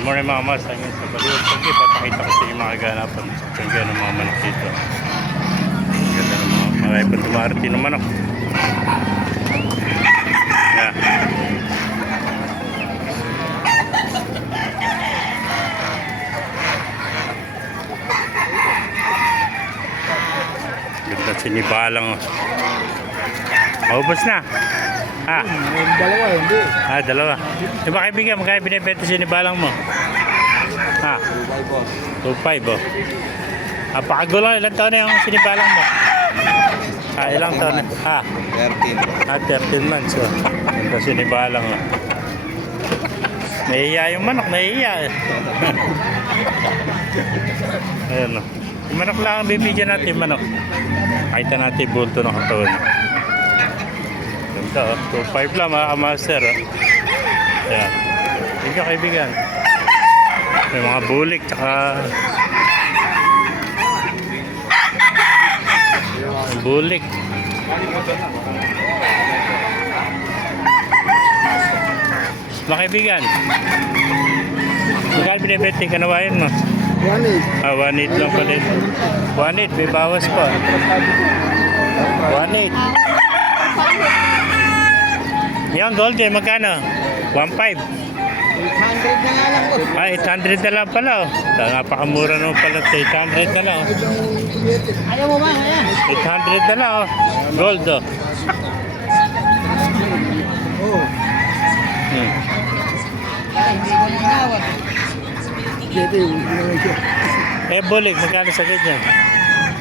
Good morning mga mas, hanggang sa Baliwag Tangke, papakita ko sa inyo mga ganapan sa tangke ng mga manok dito. Ganda ng mga marami pa dumarating ng manok. Yeah. Ganda sinibalang. Maubos na. Ah. Dalawa, hindi. Ah, dalawa. Iba kaibigan, magkaya binibenta sinibalang mo? Ha? 2.5 oh. Napakagulo, ilang taon na yung sinibalang mo? Ah, ilang taon na? Ha? 13. Ah, 13 months oh. Ganda sinibalang oh. Nahihiya yung manok, nahihiya eh. Ayan oh. Yung manok lang ang bibigyan natin, manok. Kahit natin yung bulto ng katawan. Ganda oh. 2.5 lang mga master oh. Ayan. Hindi ka kaibigan. May mga bulik tsaka bulik. Mga kaibigan, magkano binibenta yung kanawayan mo? 1.8. Ah, 1.8 lang pala. 1.8, may bawas pa. 1.8. Yung golden, magkano? 1.5. 800 na nga lang po. Ah, 800 na lang pala oh. Napakamura naman pala ito. 800 na lang oh. Ayaw mo ba? Ayan. 800 na lang oh. Gold oh. Oo. Hmm. Hindi ko na inawat. Eh, bulig, magkano sa ganyan?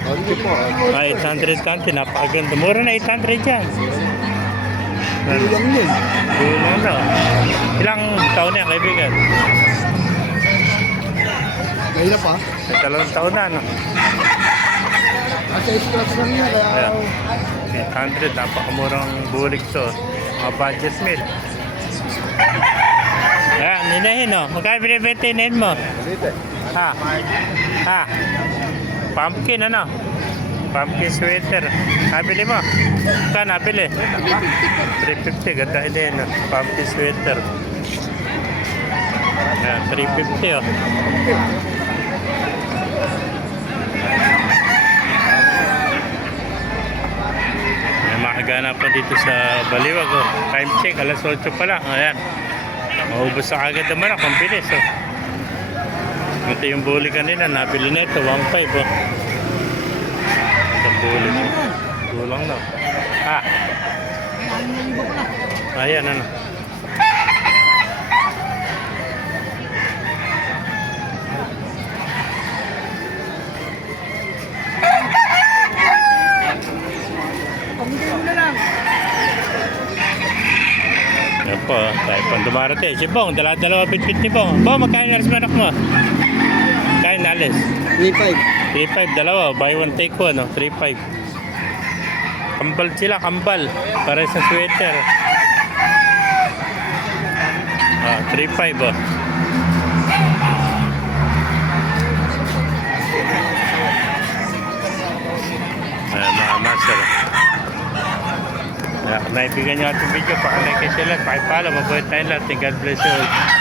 Hindi po. Ah, 800 kanti, napakaganda. Mura na 800 yan. Kulang din. Kulang na. Ilang taon na yan, kaibigan? Gaya pa. May 2 taon na, no? Asa scratch lang niya kaya... Ayan. 800, napakamurang bulig to. Mga budget meal. Ayan, ninahin, no? Magkano binibenta inahin mo? Ha? Ha? Pumpkin, ano? Pumpkin sweater. Nabili mo? Saan nabili? 350. Ganda din. Pumpkin sweater. Ayan, 350 oh. May makagana pa dito sa Baliwag oh. Time check, alas 8 pa lang. Ayan. Maubos sa agad naman ako. Ang bilis oh. Ito yung buli kanina. Nabili na ito. 1.5 oh. Bulik. Kulang na. Ah. Ayan, ano. Pamigay mo na lang. Yan po, tayo pang dumarating. Si Bong, dalawa bit-bit ni Bong. Bong, magkano alis manak mo? Kain alis. 3.5. 3.5, dalawa. Buy one, take one. No? 3.5. Kambal sila, kambal. Para sa sweater. Ah, 3.5 oh. Ayan, mga master. Kaya kung naibigan nyo ating video, pakalike sila, pakipala, mabuhay tayo lahat. God bless you all.